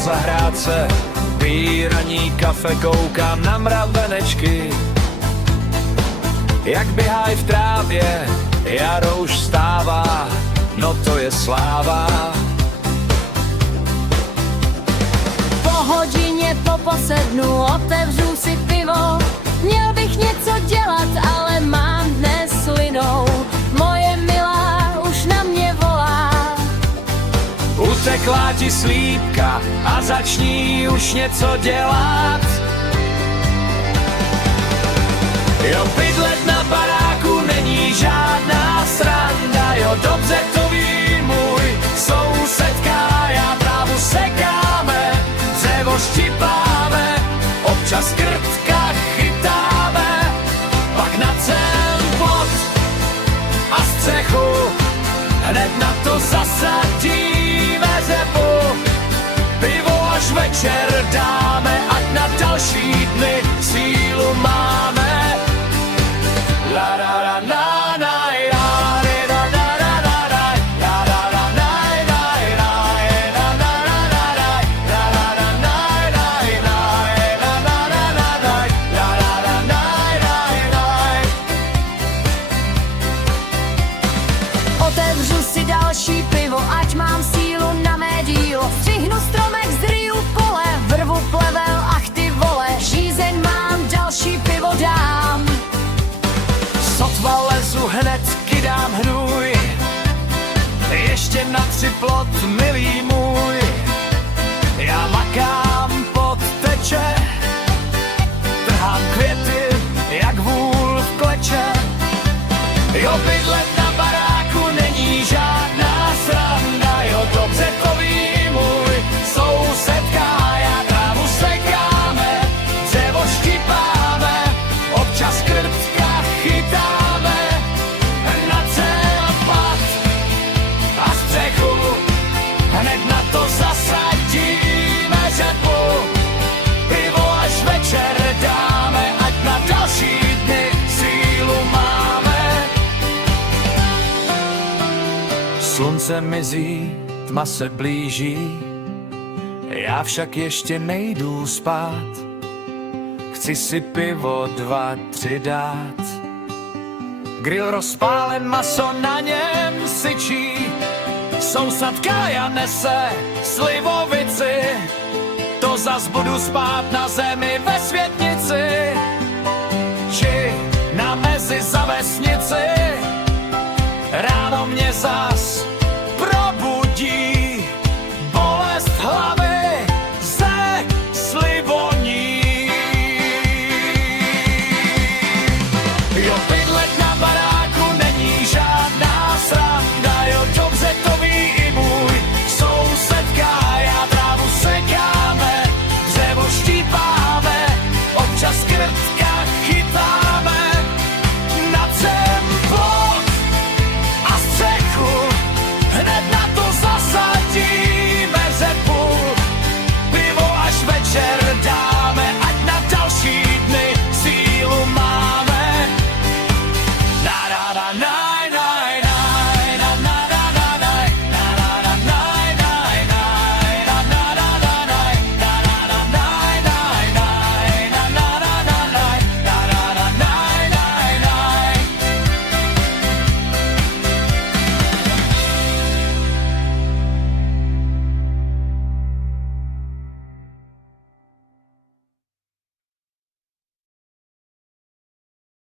zahrádce, pijí ranní kafe, koukám na mravenečky, jak běhají v trávě, jaro už stává, no to je sláva. Po hodině posednu, otevřu si pivo. Měl bych něco dělat, ale mám dnes linou. Moje milá už na mě volá. Utekla ti slípka a začni už něco dělat. Jo, bydlet na baráku není žádná sranda, jo, dobře to ví můj sousedka, já trávu sekáme, dřevo štípáme, občas krtka chytáme, pak na celý plot a střechu, hned na to zasadíme řepu, pivo až večer dáme, ať na další dny sílu máme. La la la la la la la la la la la la la la la la. Otevřu si další pivo, ať mám sílu na mé dílo. Střihnu stromek, zryju pole, vrvu plevel, ach ty vole. Žízeň mám, další pivo dám. Sotva lezu, hned kydám hnůj, ještě na 3 plot, milý můj. Já makám pod teče, trhám květy, jak vůl v kleče. Jo, bydlet na baráku není žádná sranda, jo, dobře to ví můj sousedka, já trávu sekáme, dřevo štípáme, občas krtka chytáme, na celopad a střechu, hned na to zasadíme řepu, pivo až večer dáme, ať na další dny sílu máme. Slunce mizí, tma se blíží, já však ještě nejdu spát. Chci si pivo 2, 3 dát. Grill rozpálen, maso na něm syčí, sousadka já nese slivovici, to zas budu spát na zemi ve světnici, či na mezi za vesnici. Ráno mě zas